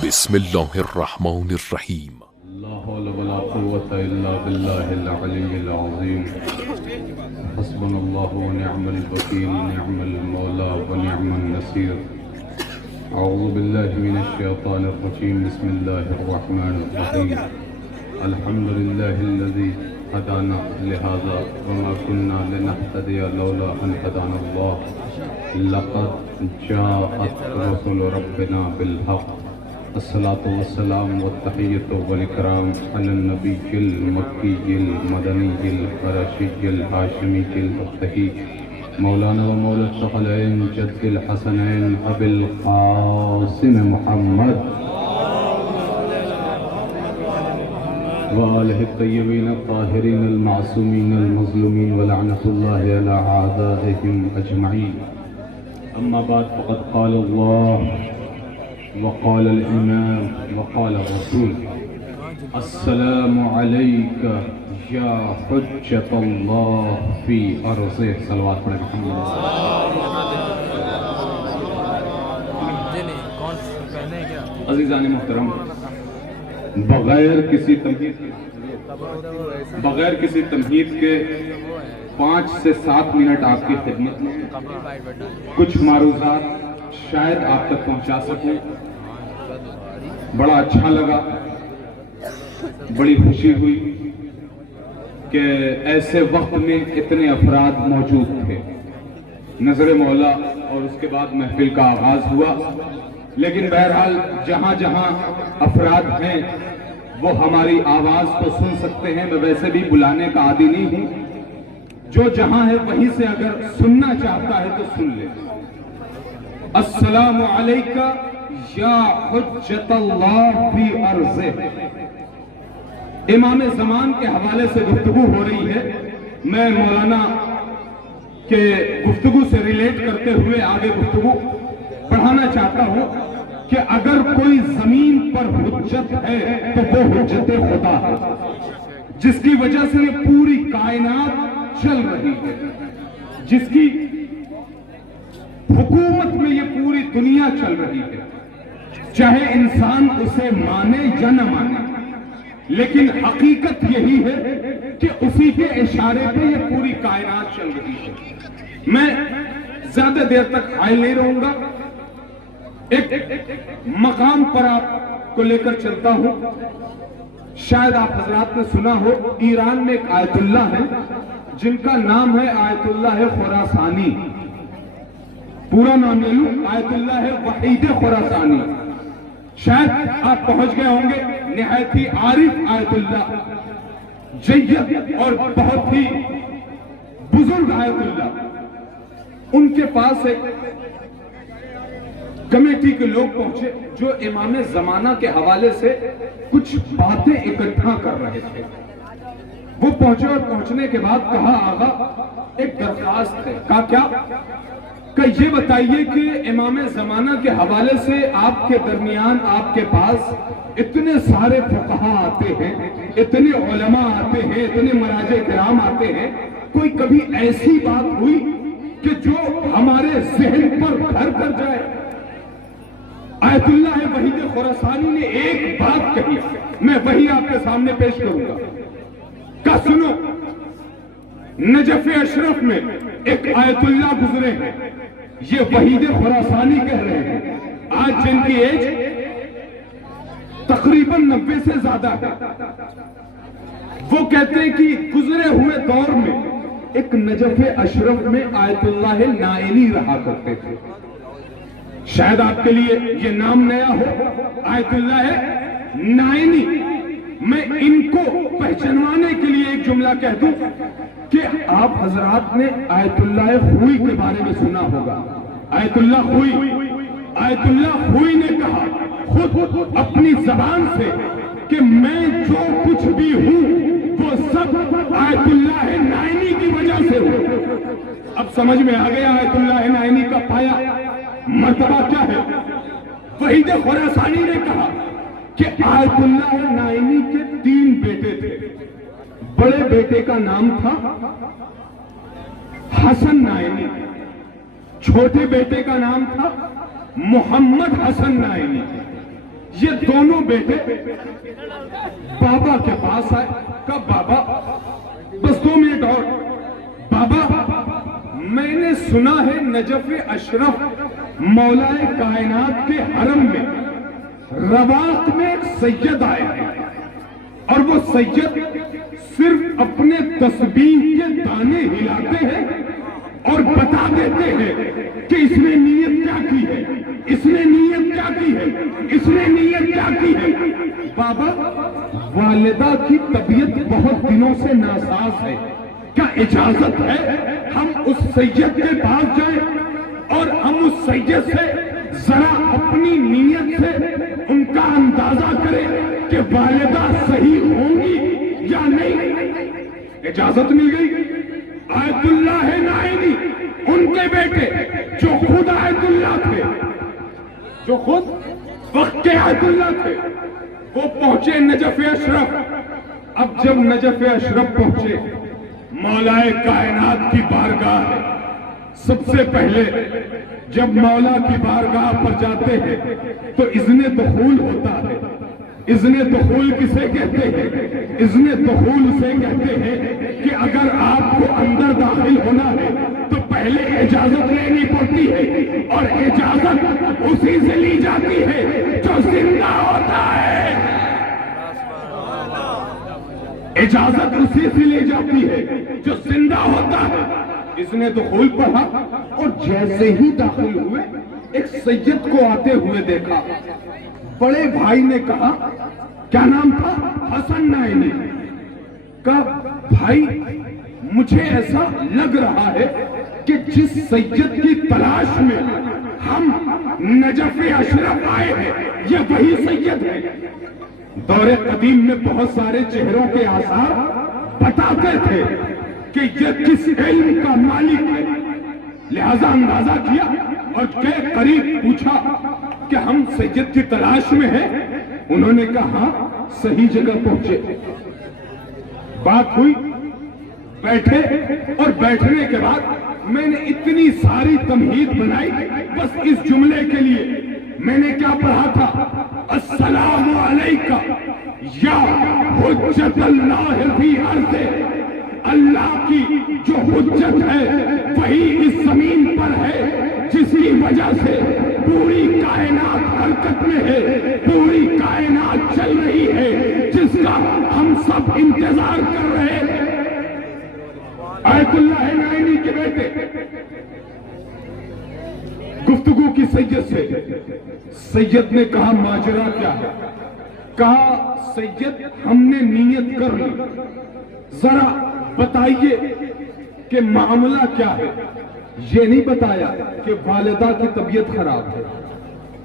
بسم الله الرحمن الرحيم. لا حول ولا قوة إلا بالله العلي العظيم. حسبنا الله ونعم الوكيل، نعم المولى ونعم النصير. أعوذ بالله من الشيطان الرجيم. بسم الله الرحمن الرحيم. الحمد لله الذي هدانا لهذا وما كنا لنهتدي لولا أن هدانا الله. لقد جاءت رسل ربنا بالحق. الصلاة والسلام والتحية والإكرام على النبي المكي المدني القرشي الهاشمي المفتحي مولانا ومولى الثقلين جد الحسنين أبي القاسم محمد وآله الطيبين الطاهرين المعصومين المظلومين ولعنة الله على أعدائهم أجمعين. أما بعد، فقد قال الله وقال الإمام وقال الرسول: السلام عليك يا حجة الله في أرضه. صلوات على محمد. عزیزان محترم، بغیر کسی تمہید کے 5 سے 7 منٹ آپ کی خدمت میں کچھ معروضات شاید آپ تک پہنچا سکوں. بڑا اچھا لگا، بڑی خوشی ہوئی کہ ایسے وقت میں اتنے افراد موجود تھے. نظر مولا اور اس کے بعد محفل کا آغاز ہوا. لیکن بہرحال جہاں جہاں افراد ہیں وہ ہماری آواز کو سن سکتے ہیں. میں ویسے بھی بلانے کا عادی نہیں ہوں. جو جہاں ہے وہیں سے اگر سننا چاہتا ہے تو سن لے. السلام علیکہ یا حجت اللہ فی ارضہ. امام زمان کے حوالے سے گفتگو ہو رہی ہے. میں مولانا کے گفتگو سے ریلیٹ کرتے ہوئے آگے گفتگو پڑھانا چاہتا ہوں کہ اگر کوئی زمین پر حجت ہے تو وہ حجت خدا ہے، جس کی وجہ سے یہ پوری کائنات چل رہی ہے، جس کی حکومت میں یہ پوری دنیا چل رہی ہے. چاہے انسان اسے مانے یا نہ مانے، لیکن حقیقت یہی ہے کہ اسی کے اشارے پہ یہ پوری کائنات چل رہی ہے. میں زیادہ دیر تک حائل نہیں رہوں گا. ایک مقام پر آپ کو لے کر چلتا ہوں. شاید آپ حضرات نے سنا ہو، ایران میں ایک آیت اللہ ہے جن کا نام ہے آیت اللہ خراسانی. پورا نام لے لوں، آیت اللہ وحید خراسانی. شاید آپ پہنچ گئے ہوں گے. نہایت ہی عارف آیت اللہ، جید اور بہت ہی بزرگ آیت اللہ. ان کے پاس ایک کمیٹی کے لوگ پہنچے جو امام زمانہ کے حوالے سے کچھ باتیں اکٹھا کر رہے تھے. وہ پہنچے اور پہنچنے کے بعد کہا: آغا ایک درخواست ہے. کہا کیا؟ کہ یہ بتائیے کہ امام زمانہ کے حوالے سے آپ کے درمیان، آپ کے پاس اتنے سارے فقہاء آتے ہیں، اتنے علماء آتے ہیں، اتنے مراجع کرام آتے ہیں، کوئی کبھی ایسی بات ہوئی کہ جو ہمارے ذہن پر گھر کر جائے؟ آیت اللہ وحید خراسانی نے ایک بات کہی، میں وہی آپ کے سامنے پیش کروں گا. کہا سنو، نجف اشرف میں ایک آیت اللہ گزرے ہیں، یہ وحید خراسانی کہہ رہے ہیں، آج جن کی ایج تقریباً 90 سے زیادہ ہے. وہ کہتے ہیں کہ گزرے ہوئے دور میں ایک نجف اشرف میں آیت اللہ نائینی رہا کرتے تھے. شاید آپ کے لیے یہ نام نیا ہو، آیت اللہ نائینی. میں ان کو پہچانوانے کے لیے ایک جملہ کہہ دوں کہ آپ حضرات نے آیت اللہ خوئی کے بارے میں سنا ہوگا. آیت اللہ خوئی نے کہا خود اپنی زبان سے کہ میں جو کچھ بھی ہوں وہ سب آیت اللہ نائینی کی وجہ سے ہوں. اب سمجھ میں آ گیا آیت اللہ نائینی کا پایا مرتبہ کیا ہے. وحید خراسانی نے کہا کہ آیت اللہ نائینی کے 3 بیٹے تھے. بڑے بیٹے کا نام تھا حسن نائینی، چھوٹے بیٹے کا نام تھا محمد حسن نائینی. یہ دونوں بیٹے بابا کے پاس آئے، کہا بابا بس 2 منٹ اور، بابا میں نے سنا ہے نجف اشرف مولا کائنات کے حرم میں رواق میں ایک سید آئے ہیں، اور وہ سید صرف اپنے تسبیح کے دانے ہلاتے ہیں اور بتا دیتے ہیں کہ اس نے نیت کیا کی ہے، اس نے نیت کیا کی ہے، اس نے نیت کیا کی ہے۔ بابا والدہ کی طبیعت بہت دنوں سے ناساز ہے، کیا اجازت ہے ہم اس سید کے پاس جائیں اور ہم اس سید سے ذرا اپنی نیت سے ان کا اندازہ کریں کہ والدہ صحیح ہوں گی یا نہیں؟ اجازت مل گئی۔ آیت اللہ نائینی ان کے بیٹے جو خود آیت اللہ تھے، جو خود وقت کے آیت اللہ تھے، وہ پہنچے نجف اشرف۔ اب جب نجف اشرف پہنچے مولا کائنات کی بارگاہ ہے، سب سے پہلے جب مولا کی بارگاہ پر جاتے ہیں تو اذن دخول ہوتا ہے۔ اذن دخول کسے کہتے ہیں؟ اذن دخول اسے کہتے ہیں کہ اگر آپ کو اندر داخل ہونا ہے تو پہلے اجازت لینی پڑتی ہے، اور اجازت اسی سے لی جاتی ہے جو زندہ ہوتا ہے۔ اجازت اسی سے لی جاتی ہے جو زندہ ہوتا ہے۔ اس نے دخول پڑھا اور جیسے ہی داخل ہوئے ایک سید کو آتے ہوئے دیکھا۔ بڑے بھائی نے کہا، کیا نام تھا؟ حسن نائینی۔ کہا بھائی مجھے ایسا لگ رہا ہے کہ جس سید کی تلاش میں ہم نجف اشرف آئے ہیں یہ وہی سید ہے۔ دور قدیم میں بہت سارے چہروں کے آثار بتاتے تھے کہ یہ کس علم کا مالک ہے، لہذا اندازہ کیا اور کے قریب پوچھا کہ ہم سید کی تلاش میں ہیں؟ انہوں نے کہا ہاں صحیح جگہ پہنچے۔ بات ہوئی، بیٹھے، اور بیٹھنے کے بعد میں نے اتنی ساری تمہید بنائی بس اس جملے کے لیے۔ میں نے کیا پڑھا تھا؟ السلام علیکہ یا حجت اللہ فی ارض، اللہ کی جو حجت ہے وہی اس زمین پر ہے، جس کی وجہ سے پوری کائنات حرکت میں ہے، پوری کائنات چل رہی ہے، جس کا ہم سب انتظار کر رہے ہیں۔ آیت اللہ نائینی کے بیٹے گفتگو کی سید سے، سید نے کہا ماجرا کیا ہے؟ کہا سید ہم نے نیت کر لی، ذرا بتائیے کہ معاملہ کیا ہے؟ یہ نہیں بتایا کہ والدہ کی طبیعت خراب ہے۔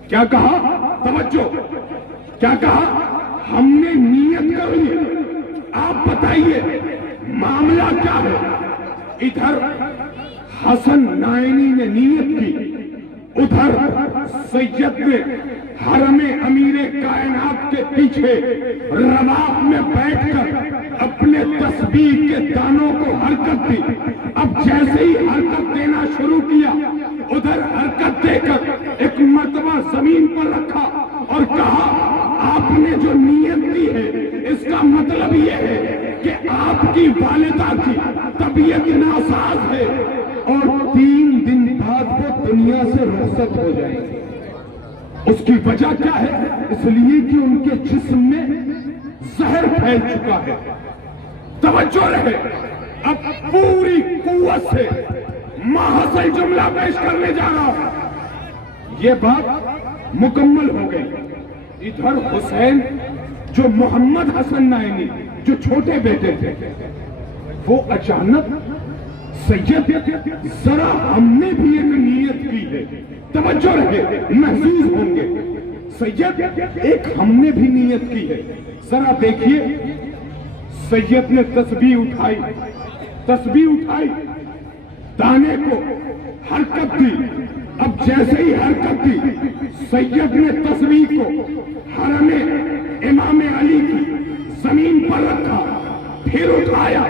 کیا کہا؟ توجہ، کیا کہا؟ ہم نے نیت کر لی، آپ بتائیے معاملہ کیا ہے؟ ادھر حسن نائینی نے نیت کی، ادھر سید نے حرم امیر کائنات کے پیچھے رواق میں بیٹھ کر اپنے تسبیح کے دانوں کو حرکت دی۔ اب جیسے ہی حرکت دینا شروع کیا، ادھر حرکت دے کر ایک مرتبہ زمین پر رکھا اور کہا آپ نے جو نیت کی ہے اس کا مطلب یہ ہے کہ آپ کی والدہ کی طبیعت ناساز ہے اور 3 دن بعد وہ دنیا سے رخصت ہو جائیں گے۔ اس کی وجہ کیا ہے؟ اس لیے کہ ان کے جسم میں زہر پھیل چکا ہے۔ توجہ رہے، اب پوری قوت سے ماحصل جملہ پیش کرنے جا رہا ہوں۔ یہ بات مکمل ہو گئی۔ ادھر حسین جو محمد حسن نائینی جو چھوٹے بیٹے تھے، وہ اچانک سید ذرا ہم نے بھی ایک نیت کی ہے، توجہ رہے، محسوس ہوں گے، سید ایک ہم نے بھی نیت کی ہے، ذرا دیکھیے۔ سید نے تسبیح اٹھائی، دانے کو حرکت دی۔ اب جیسے ہی حرکت دی، سید نے تسبیح کو حرم امام علی کی زمین پر رکھا، پھر اٹھایا،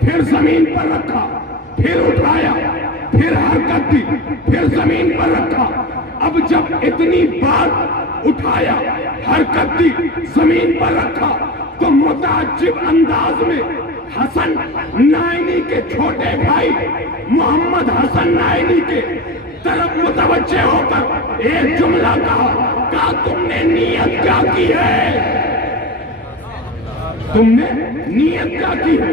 پھر زمین پر رکھا، پھر اٹھایا، پھر حرکت دی، پھر زمین پر رکھا۔ اب جب اتنی بار اٹھایا، حرکت دی، زمین پر رکھا تو متعجب انداز میں حسن نائینی کے چھوٹے بھائی محمد حسن نائینی کے طرف متوجہ ہو کر ایک جملہ کہا تم نے نیت کیا کی ہے؟ تم نے نیت کیا کی ہے؟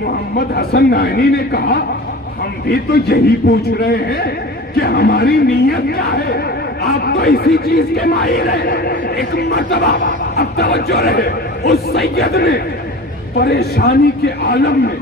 محمد حسن نائینی نے کہا ہم بھی تو یہی پوچھ رہے ہیں کہ ہماری نیت کیا ہے، آپ تو اسی چیز کے ماہر ہیں۔ ایک مرتبہ اب توجہ رہے، اس سید نے پریشانی کے عالم میں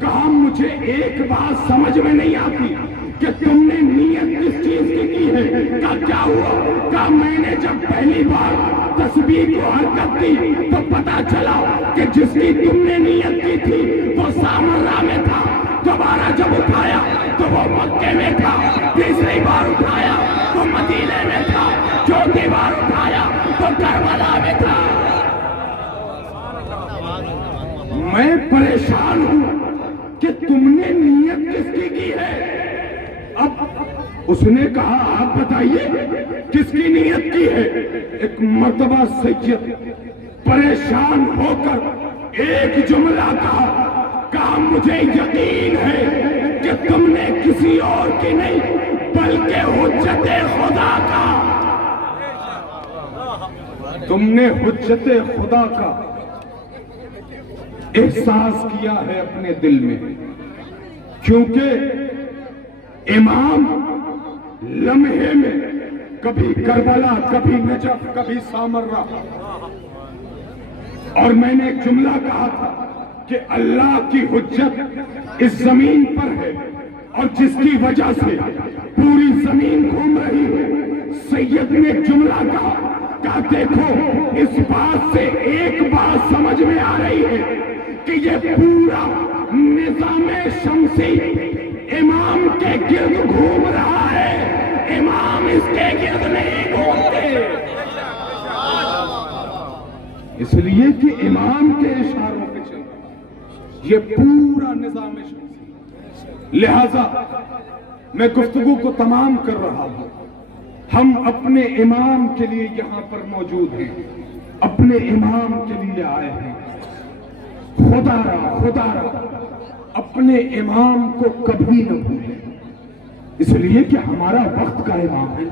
کہا مجھے ایک بات سمجھ میں نہیں آتی کہ تم نے نیت کس چیز کی ہے؟ کہا کیا ہوا؟ کہا میں نے جب پہلی بار تسبیح کو حرکت دی تو پتا چلا کہ جس کی تم نے نیت کی تھی وہ سامرہ میں تھا، دوبارہ جب اٹھایا تو وہ مکے میں تھا، تیسری بار اٹھایا تو مدینے میں تھا، چوتھی بار اٹھایا تو کربلا میں تھا۔ میں پریشان ہوں کہ تم نے نیت کس کی ہے؟ اب اس نے کہا آپ بتائیے کس کی نیت کی ہے؟ ایک مرتبہ سید پریشان ہو کر ایک جملہ کہا مجھے یقین ہے کہ تم نے کسی اور کی نہیں بلکہ حجت خدا کا، تم نے حجت خدا کا احساس کیا ہے اپنے دل میں، کیونکہ امام لمحے میں کبھی کربلا، کبھی نجف، کبھی سامرہ، اور میں نے ایک جملہ کہا تھا کہ اللہ کی حجت اس زمین پر ہے اور جس کی وجہ سے پوری زمین گھوم رہی ہے۔ سید نے ایک جملہ کہا دیکھو اس بات سے ایک بات سمجھ میں آ رہی ہے کہ یہ پورا نظام شمسی امام کے گرد گھوم رہا ہے، امام اس کے گرد نہیں گھومتے، اس لیے کہ امام کے اشاروں پہ چل یہ پورا نظام شمسی۔ لہذا میں گفتگو کو تمام کر رہا ہوں، ہم اپنے امام کے لیے یہاں پر موجود ہیں، اپنے امام کے لیے آئے ہیں۔ خدا را اپنے امام کو کبھی نہ بھولیں، اس لیے کہ ہمارا وقت کا امام ہے،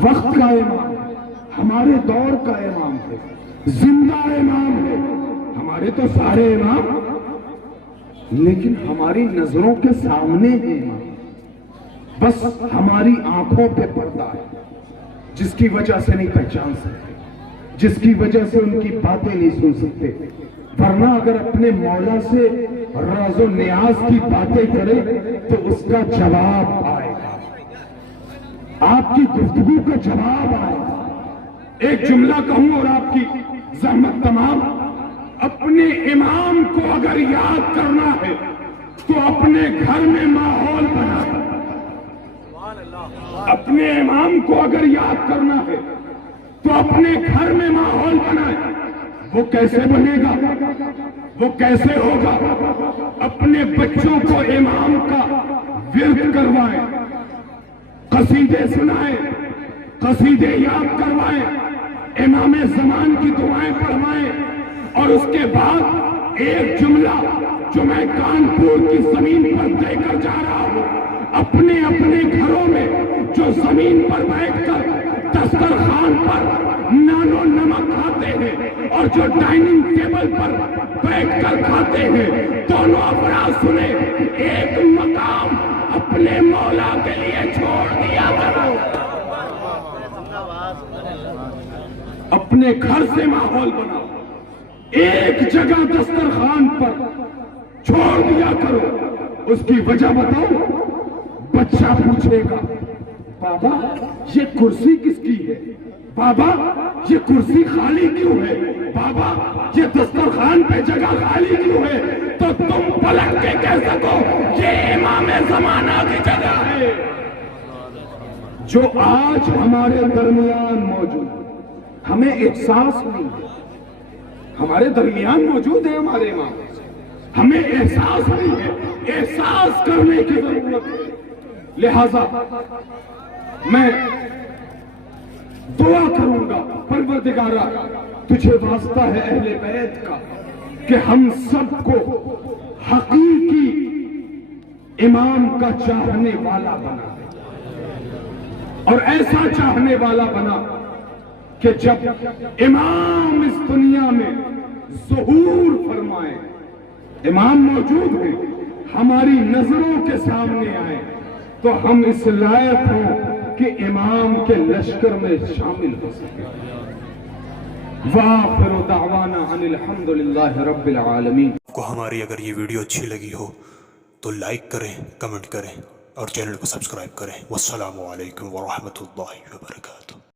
وقت کا امام ہے، ہمارے دور کا امام ہے، زندہ امام ہے، ہمارے تو سارے امام، لیکن ہماری نظروں کے سامنے ہے امام، بس ہماری آنکھوں پہ پردہ ہے، جس کی وجہ سے نہیں پہچان سکتے، جس کی وجہ سے ان کی باتیں نہیں سن سکتے، ورنہ اگر اپنے مولا سے راز و نیاز کی باتیں کرے تو اس کا جواب آئے گا، آپ کی گفتگو کا جواب آئے گا۔ ایک جملہ کہوں اور آپ کی زحمت تمام، اپنے امام کو اگر یاد کرنا ہے تو اپنے گھر میں ماحول بنائیں، اپنے امام کو اگر یاد کرنا ہے تو اپنے گھر میں ماحول بنائیں۔ وہ کیسے بنے گا؟ وہ کیسے ہوگا؟ اپنے بچوں کو امام کا ورد کروائیں، قصیدے سنائیں، قصیدے یاد کروائیں، امام زمان کی دعائیں پڑھوائیں، اور اس کے بعد ایک جملہ جو میں کانپور کی زمین پر دے کر جا رہا ہوں، اپنے اپنے گھروں میں جو زمین پر بیٹھ کر دسترخوان پر نان و نمک کھاتے ہیں اور جو ڈائننگ ٹیبل پر بیٹھ کر کھاتے ہیں، دونوں افراد سنیں، ایک مقام اپنے مولا کے لیے چھوڑ دیا کرو، اپنے گھر سے ماحول بناؤ، ایک جگہ دسترخوان پر چھوڑ دیا کرو۔ اس کی وجہ بتاؤ، بچہ پوچھے گا بابا یہ کرسی کس کی ہے؟ بابا یہ کرسی خالی کیوں ہے؟ بابا یہ دسترخوان پہ جگہ خالی کیوں ہے؟ تو تم پلٹ کے کہہ سکو یہ امام زمانہ کی جگہ ہے، جو آج ہمارے درمیان موجود ہے۔ ہمیں احساس نہیں ہے، ہمارے درمیان موجود ہے ہمارے امام، ہمیں احساس نہیں ہے، احساس کرنے کی ضرورت ہے۔ لہذا میں دعا کروں گا پروردگارا تجھے واسطہ ہے اہل بیت کا کہ ہم سب کو حقیقی امام کا چاہنے والا بنا دے، اور ایسا چاہنے والا بنا کہ جب امام اس دنیا میں ظہور فرمائے، امام موجود ہیں، ہماری نظروں کے سامنے آئے، تو ہم اس لائق ہوں کہ امام کے لشکر میں شامل ہو سکے۔ وآخر دعوانا ان الحمدللہ رب العالمین۔ آپ کو ہماری اگر یہ ویڈیو اچھی لگی ہو تو لائک کریں، کمنٹ کریں اور چینل کو سبسکرائب کریں۔ والسلام علیکم ورحمۃ اللہ وبرکاتہ۔